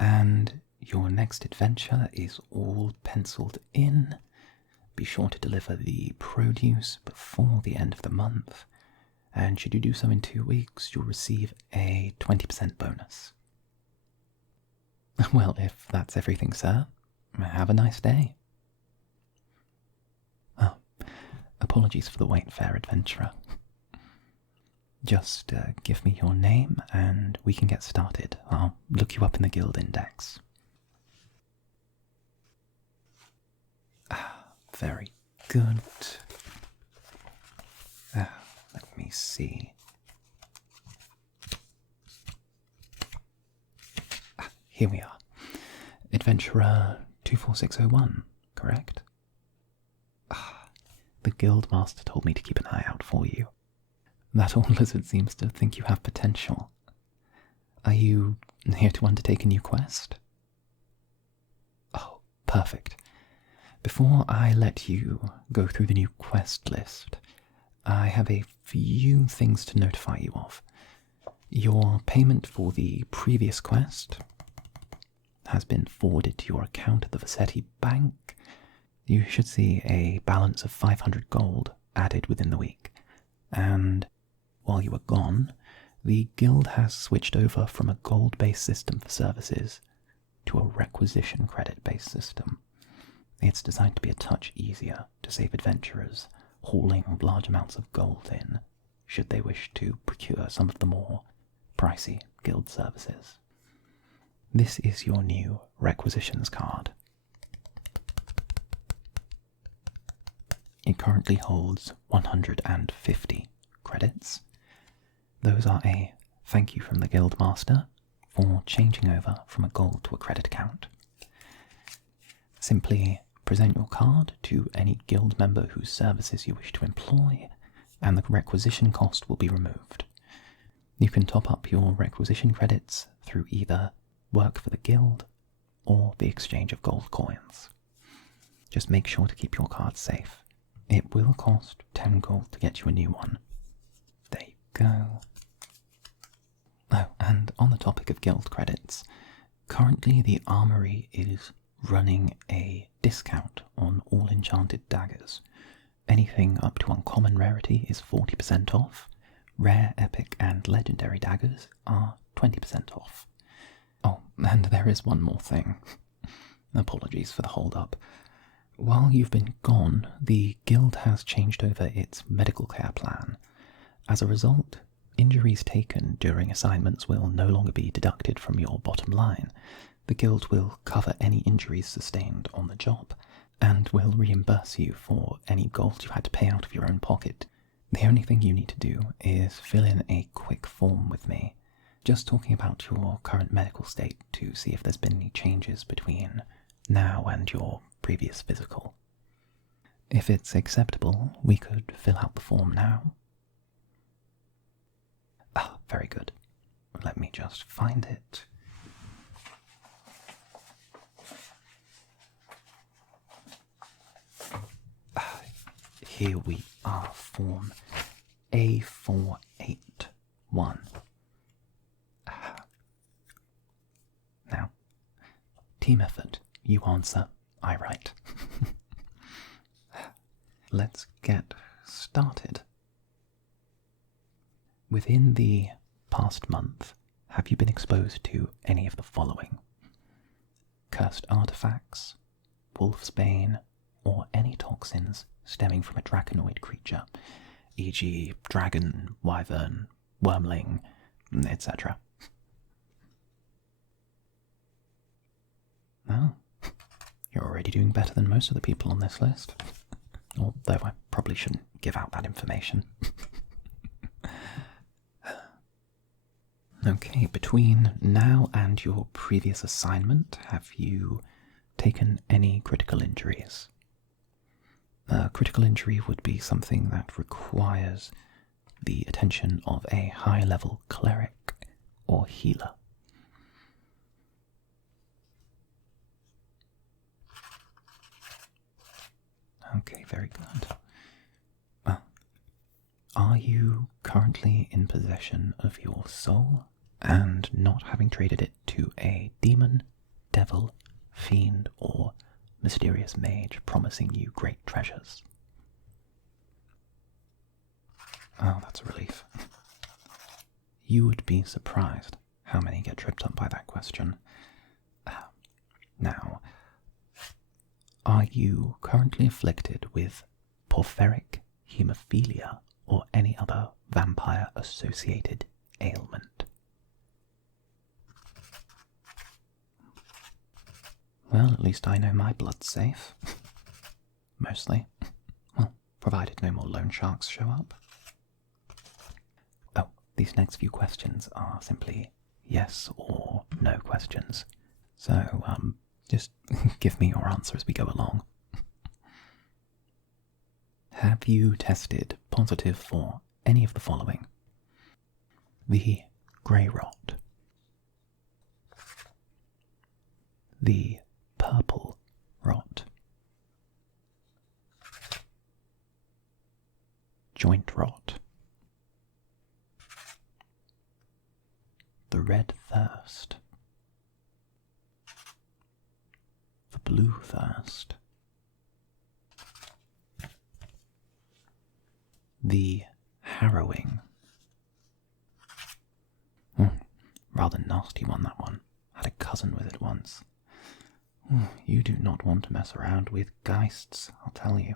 And your next adventure is all penciled in. Be sure to deliver the produce before the end of the month, and should you do so in 2 weeks, you'll receive a 20% bonus. Well, if that's everything, sir, have a nice day. Oh, apologies for the wait, fair adventurer. Just give me your name and we can get started. I'll look you up in the guild index. Very good. Let me see. Here we are. Adventurer 24601, correct? The guild master told me to keep an eye out for you. That old lizard seems to think you have potential. Are you here to undertake a new quest? Oh, perfect. Before I let you go through the new quest list, I have a few things to notify you of. Your payment for the previous quest has been forwarded to your account at the Vassetti Bank. You should see a balance of 500 gold added within the week. And while you were gone, the guild has switched over from a gold-based system for services to a requisition credit-based system. It's designed to be a touch easier to save adventurers hauling large amounts of gold in, should they wish to procure some of the more pricey guild services. This is your new requisitions card. It currently holds 150 credits. Those are a thank you from the guild master for changing over from a gold to a credit account. Simply present your card to any guild member whose services you wish to employ, and the requisition cost will be removed. You can top up your requisition credits through either work for the guild or the exchange of gold coins. Just make sure to keep your card safe. It will cost 10 gold to get you a new one. There you go. Oh, and on the topic of guild credits, currently the armory is running a discount on all enchanted daggers. Anything up to uncommon rarity is 40% off. Rare, epic, and legendary daggers are 20% off. Oh, and there is one more thing. Apologies for the hold-up. While you've been gone, the guild has changed over its medical care plan. As a result, injuries taken during assignments will no longer be deducted from your bottom line. The guild will cover any injuries sustained on the job, and will reimburse you for any gold you had to pay out of your own pocket. The only thing you need to do is fill in a quick form with me, just talking about your current medical state to see if there's been any changes between now and your previous physical. If it's acceptable, we could fill out the form now. Ah, very good. Let me just find it. Here we are, form A481. Now, team effort. You answer, I write. Let's get started. Within the past month, have you been exposed to any of the following? Cursed artifacts, wolf's bane, or any toxins stemming from a dragonoid creature, e.g. dragon, wyvern, wormling, etc. Oh, you're already doing better than most of the people on this list. Although I probably shouldn't give out that information. Okay, between now and your previous assignment, have you taken any critical injuries? A critical injury would be something that requires the attention of a high-level cleric or healer. Okay, very good. Are you currently in possession of your soul and not having traded it to a demon, devil, fiend, or mysterious mage promising you great treasures. Oh, that's a relief. You would be surprised how many get tripped up by that question. Now, are you currently afflicted with porphyric hemophilia or any other vampire-associated ailment? Well, at least I know my blood's safe. Mostly. Well, provided no more loan sharks show up. Oh, these next few questions are simply yes or no questions. So, just give me your answer as we go along. Have you tested positive for any of the following? The grey rot, the purple rot, joint rot, the red thirst, the blue thirst, the harrowing. Rather nasty one, that one. Had a cousin with it once. You do not want to mess around with geists, I'll tell you.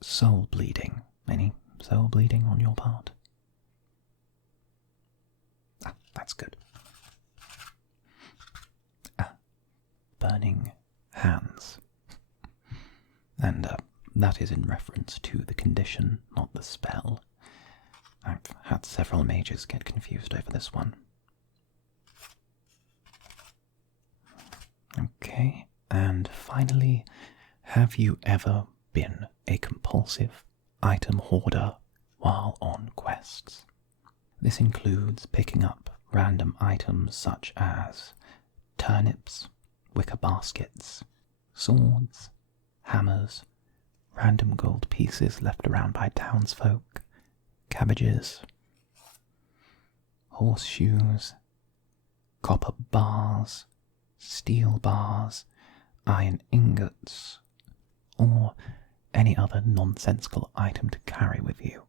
Soul bleeding. Any soul bleeding on your part? That's good. Burning hands. And that is in reference to the condition, not the spell. I've had several mages get confused over this one. Okay, and finally, have you ever been a compulsive item hoarder while on quests? This includes picking up random items such as turnips, wicker baskets, swords, hammers, random gold pieces left around by townsfolk, cabbages, horseshoes, copper bars, steel bars, iron ingots, or any other nonsensical item to carry with you.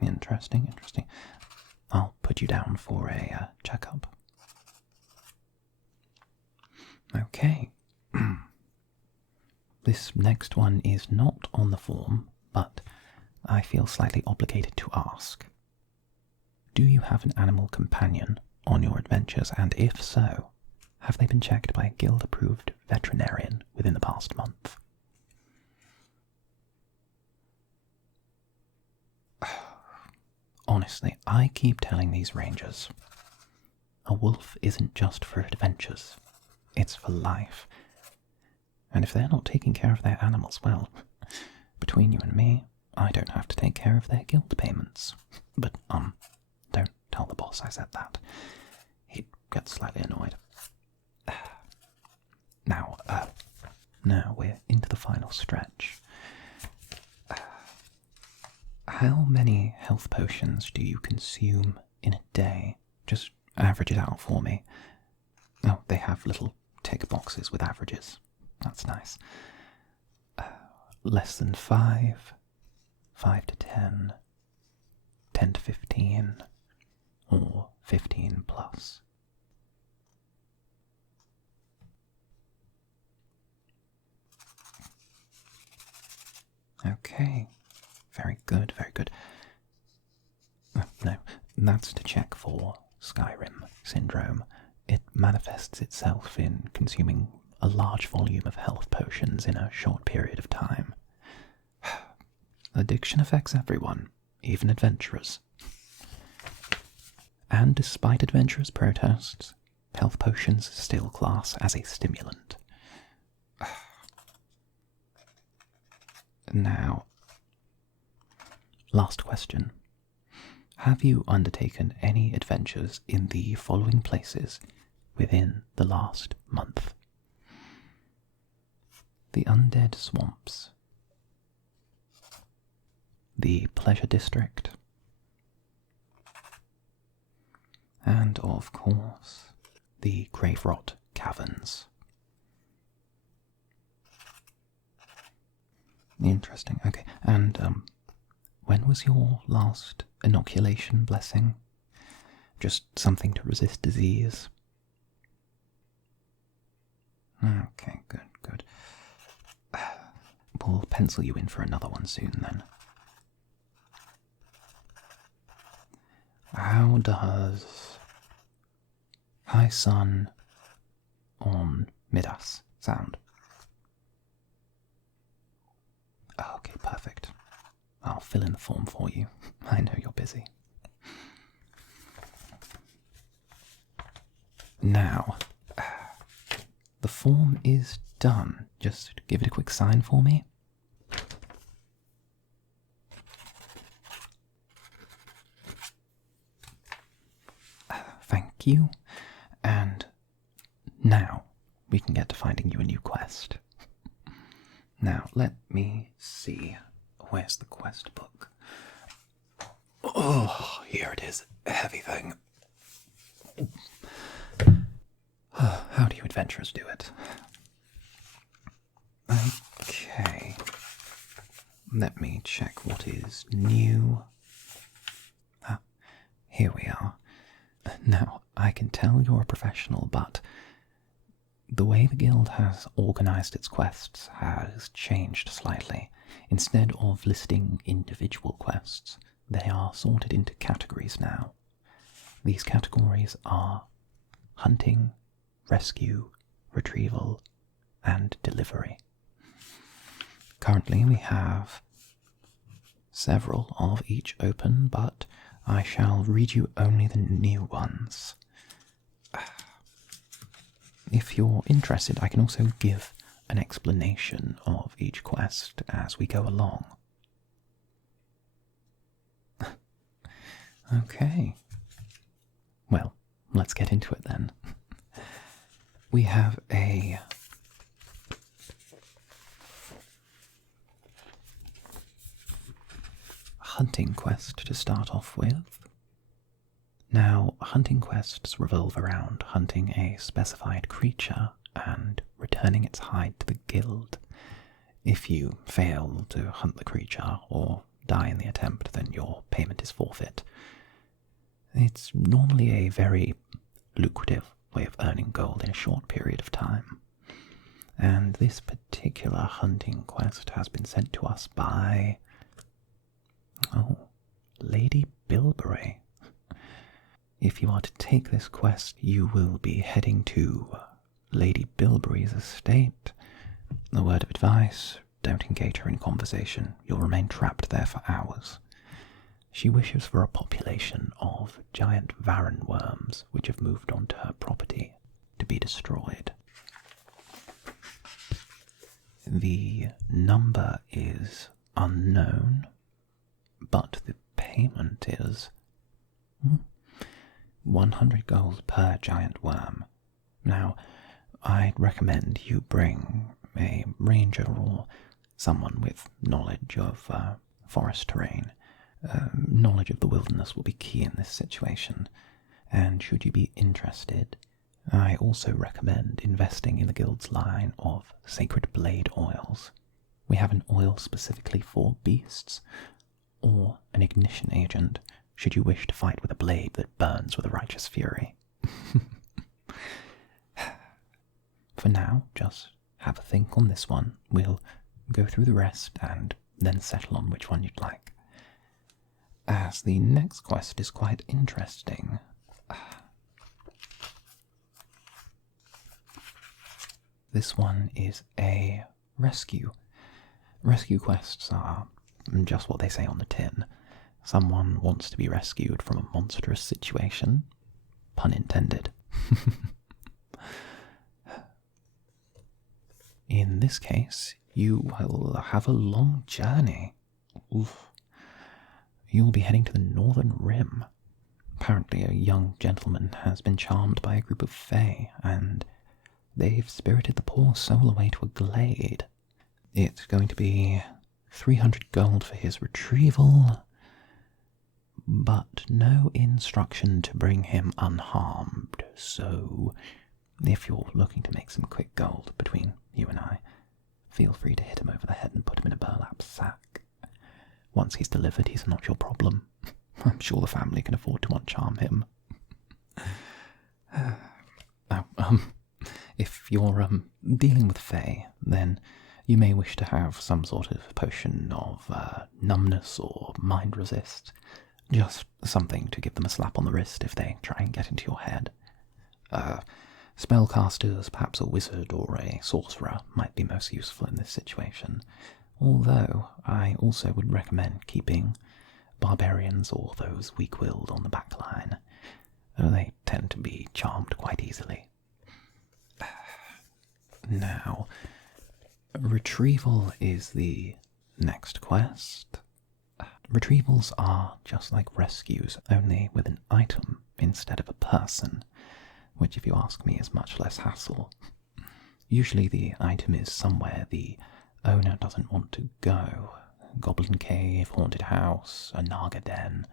Interesting. I'll put you down for a checkup. Okay. This next one is not on the form, but I feel slightly obligated to ask. Do you have an animal companion on your adventures, and if so, have they been checked by a guild-approved veterinarian within the past month? Honestly, I keep telling these rangers, a wolf isn't just for adventures, it's for life. And if they're not taking care of their animals, well, between you and me, I don't have to take care of their guild payments. But, don't tell the boss I said that. He'd get slightly annoyed. Now we're into the final stretch. How many health potions do you consume in a day? Just average it out for me. Oh, they have little tick boxes with averages. That's nice. Less than 5, 5 to 10, 10 to 15, or 15 plus. Okay, very good, very good. No, that's to check for Skyrim syndrome. It manifests itself in consuming a large volume of health potions in a short period of time. Addiction affects everyone, even adventurers. And despite adventurers' protests, health potions still class as a stimulant. Now, last question. Have you undertaken any adventures in the following places within the last month? The Undead Swamps, the Pleasure District, and of course the Grave Rot Caverns. Interesting, okay. And when was your last inoculation blessing? Just something to resist disease? Okay, good. We'll pencil you in for another one soon then. How does High Sun on Midas sound? Okay, perfect. I'll fill in the form for you. I know you're busy. Now, the form is done. Just give it a quick sign for me. Thank you. And now we can get to finding you a new quest. Now, let me see. Where's the quest book? Oh, here it is. Heavy thing. How do you adventurers do it? Okay. Let me check what is new. Here we are. Now, I can tell you're a professional, but the way the guild has organised its quests has changed slightly. Instead of listing individual quests, they are sorted into categories now. These categories are hunting, rescue, retrieval, and delivery. Currently we have several of each open, but I shall read you only the new ones. If you're interested, I can also give an explanation of each quest as we go along. Okay. Well, let's get into it then. We have a hunting quest to start off with. Now, hunting quests revolve around hunting a specified creature and returning its hide to the guild. If you fail to hunt the creature or die in the attempt, then your payment is forfeit. It's normally a very lucrative way of earning gold in a short period of time. And this particular hunting quest has been sent to us by Lady Bilberry. If you are to take this quest, you will be heading to Lady Bilberry's estate. A word of advice, don't engage her in conversation. You'll remain trapped there for hours. She wishes for a population of giant varan worms which have moved onto her property to be destroyed. The number is unknown, but the payment is 100 gold per giant worm. Now, I'd recommend you bring a ranger or someone with knowledge of forest terrain. Knowledge of the wilderness will be key in this situation, and should you be interested, I also recommend investing in the guild's line of sacred blade oils. We have an oil specifically for beasts, or an ignition agent, should you wish to fight with a blade that burns with a righteous fury. For now, just have a think on this one. We'll go through the rest and then settle on which one you'd like. As the next quest is quite interesting. This one is a rescue. Rescue quests are just what they say on the tin. Someone wants to be rescued from a monstrous situation. Pun intended. In this case, you will have a long journey. Oof. You'll be heading to the northern rim. Apparently a young gentleman has been charmed by a group of fae, and they've spirited the poor soul away to a glade. It's going to be 300 gold for his retrieval, but no instruction to bring him unharmed. So, if you're looking to make some quick gold between you and I, feel free to hit him over the head and put him in a burlap sack. Once he's delivered, he's not your problem. I'm sure the family can afford to uncharm him. If you're dealing with Fae, then you may wish to have some sort of potion of numbness or mind resist. Just something to give them a slap on the wrist if they try and get into your head. Spellcasters, perhaps a wizard or a sorcerer, might be most useful in this situation, although I also would recommend keeping barbarians or those weak-willed on the back line. They tend to be charmed quite easily. Now, Retrieval is the next quest. Retrievals are just like rescues, only with an item instead of a person, which, if you ask me, is much less hassle. Usually the item is somewhere the owner doesn't want to go. Goblin cave, haunted house, a naga den.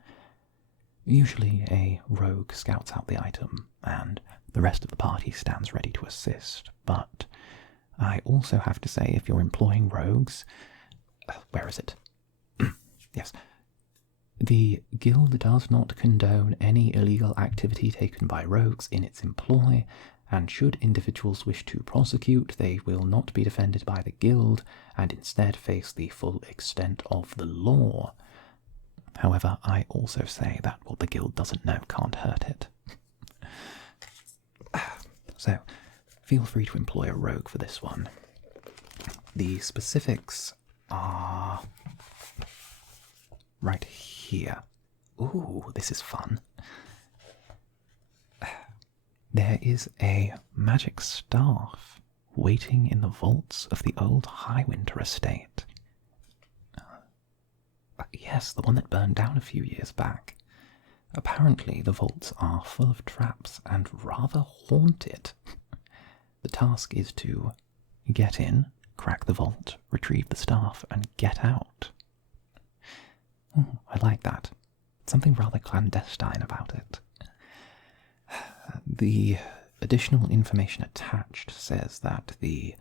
Usually a rogue scouts out the item, and the rest of the party stands ready to assist, but I also have to say, if you're employing rogues... where is it? Yes. The guild does not condone any illegal activity taken by rogues in its employ, and should individuals wish to prosecute, they will not be defended by the guild, and instead face the full extent of the law. However, I also say that what the guild doesn't know can't hurt it. So, feel free to employ a rogue for this one. The specifics are right here. Ooh, this is fun. There is a magic staff waiting in the vaults of the old Highwinter estate. Yes, the one that burned down a few years back. Apparently the vaults are full of traps and rather haunted. The task is to get in, crack the vault, retrieve the staff, and get out. Oh, I like that. Something rather clandestine about it. The additional information attached says that the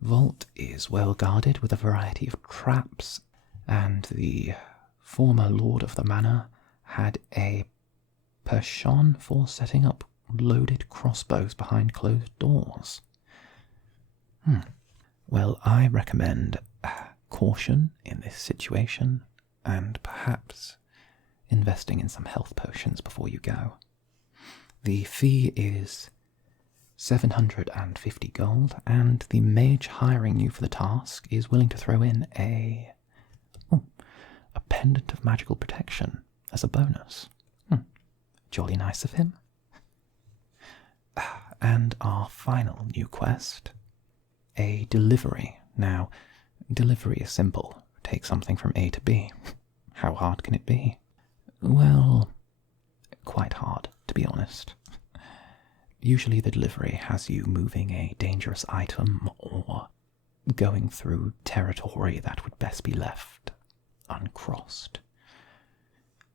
vault is well guarded with a variety of traps, and the former lord of the manor had a penchant for setting up loaded crossbows behind closed doors. Well, I recommend caution in this situation, and perhaps investing in some health potions before you go. The fee is 750 gold, and the mage hiring you for the task is willing to throw in a pendant of magical protection as a bonus. Jolly nice of him. And our final new quest, a delivery. Now, delivery is simple. Take something from A to B. How hard can it be? Well, quite hard, to be honest. Usually the delivery has you moving a dangerous item or going through territory that would best be left uncrossed.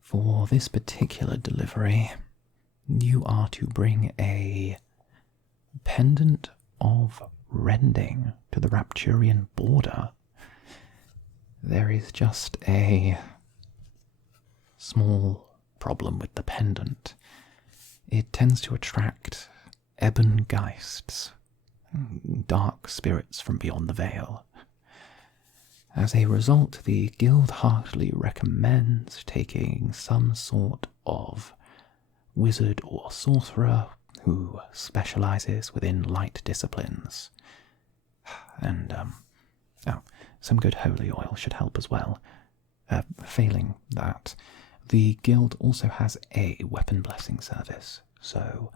For this particular delivery, you are to bring a pendant of rending to the Rapturian border. There is just a small problem with the pendant. It tends to attract ebon geists, dark spirits from beyond the veil. As a result, the guild heartily recommends taking some sort of wizard or sorcerer who specializes within light disciplines. And, some good holy oil should help as well. Failing that, the guild also has a weapon blessing service, so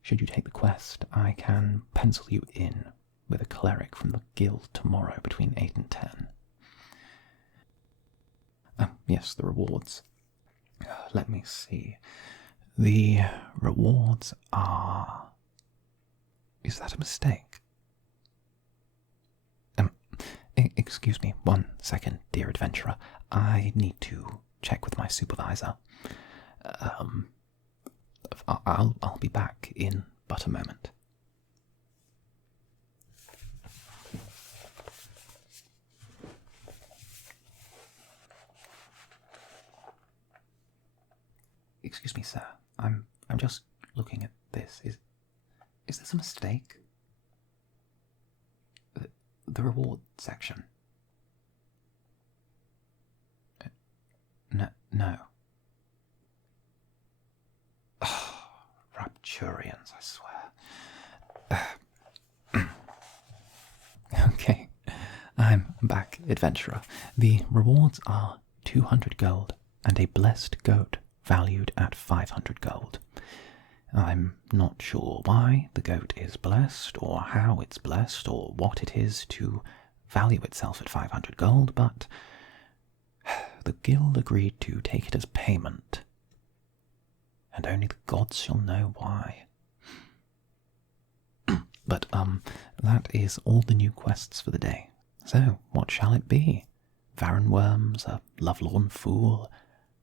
should you take the quest, I can pencil you in with a cleric from the guild tomorrow between 8 and 10. Yes, the rewards. Let me see. The rewards are... Is that a mistake? Excuse me, 1 second, dear adventurer. I need to check with my supervisor. I'll be back in but a moment. Excuse me, sir. I'm just looking at this. Is this a mistake? The reward section. No. Oh, Rapturians, I swear. Okay, I'm back, adventurer. The rewards are 200 gold and a blessed goat valued at 500 gold. I'm not sure why the goat is blessed, or how it's blessed, or what it is to value itself at 500 gold, but the guild agreed to take it as payment, and only the gods shall know why. But, that is all the new quests for the day. So, what shall it be? Varren worms, a lovelorn fool,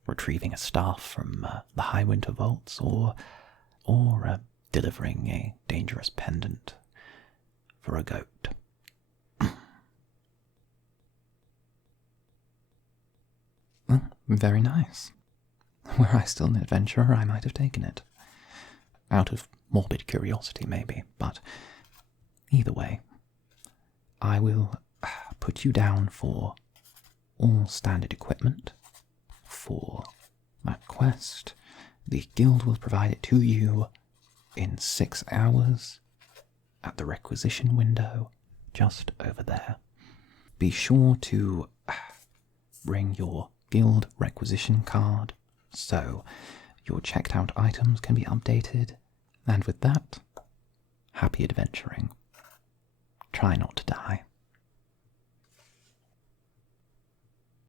retrieving a staff from the High Winter Vaults, or delivering a dangerous pendant for a goat. Well, very nice. Were I still an adventurer, I might have taken it. Out of morbid curiosity, maybe, but either way, I will put you down for all standard equipment for that quest. The guild will provide it to you in 6 hours at the requisition window just over there. Be sure to bring your guild requisition card so your checked out items can be updated. And with that, happy adventuring. Try not to die.